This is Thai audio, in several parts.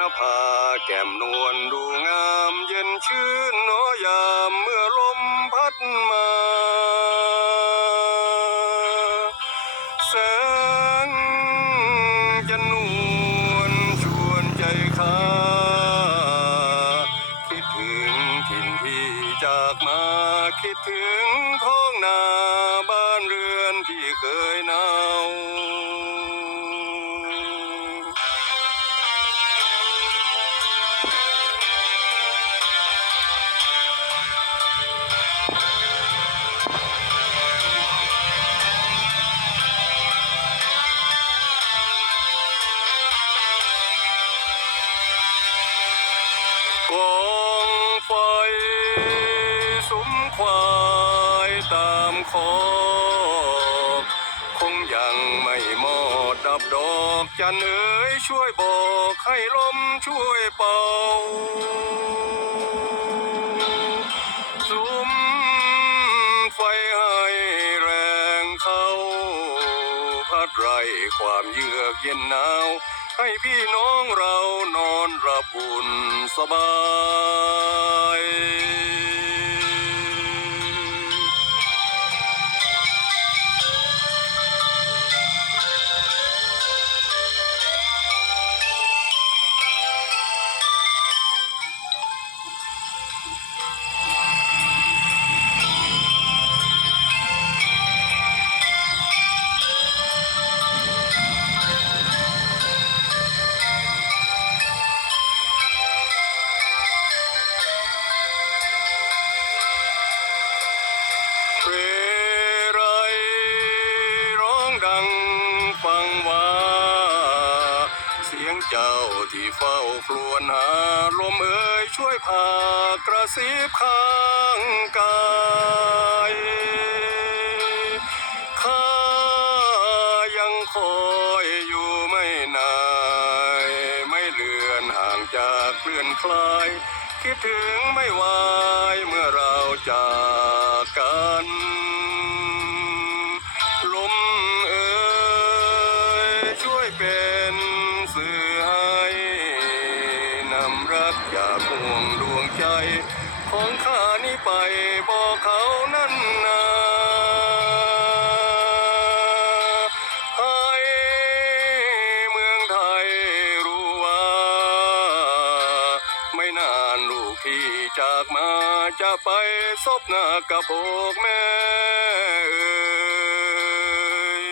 นภาแก้มนวลดูงามเย็นชื่นโนยามเมื่อลมพัดมาแสงจะนวลชวนใจข้าคิดถึงถิ่นที่จากมาคิดถึงท้อง ควายตามคอกคงยังไม่หมดดับดอกจันเอ๋ยช่วยบอกให้ลมช่วยเป่าสุมไฟให้แรงเข้า พัดไรความเยือกเย็นหนาว ให้พี่น้องเรานอนรับอุ่นสบาย เจ้าที่เฝ้าครวญหาลมเอ่ยช่วยพากระซิบข้างกายข้ายังคอยอยู่ไม่นายไม่เลือนห่างจากเคลื่อนคลาย คิดถึงไม่ไหวเมื่อเราจากกันลมเอ่ยช่วยเป็นสื่อำรักจากห่วงดวงใจ ของข้านี้ไปบอกเขานั่นนาให้เมืองไทยรู้ว่า ไม่นานลูกที่จากมาจะไปซบหน้ากับอกแม่เอ่ย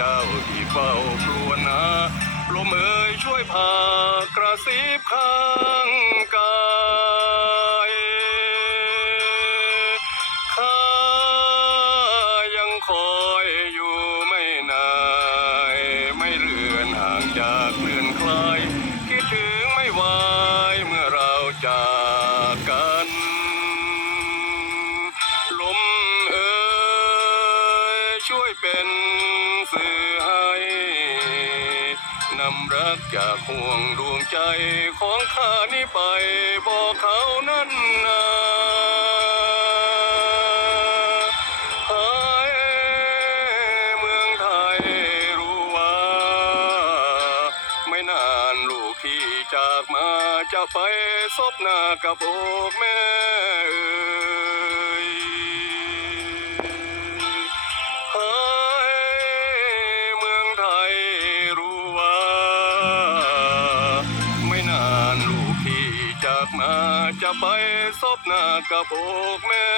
เจ้าที่เฝ้าครวญหาลมเอ่ยช่วยพากระซิบข้างกาย เป็นสื่อให้นำรักจากห่วงดวงใจของข้านี้ไปบอกเขานั่นนาให้เมืองไทยรู้ว่า ไม่นานลูกที่จากมาจะไปซบหน้ากับอกแม่เอ่ย ไปซบหน้ากับอกแม่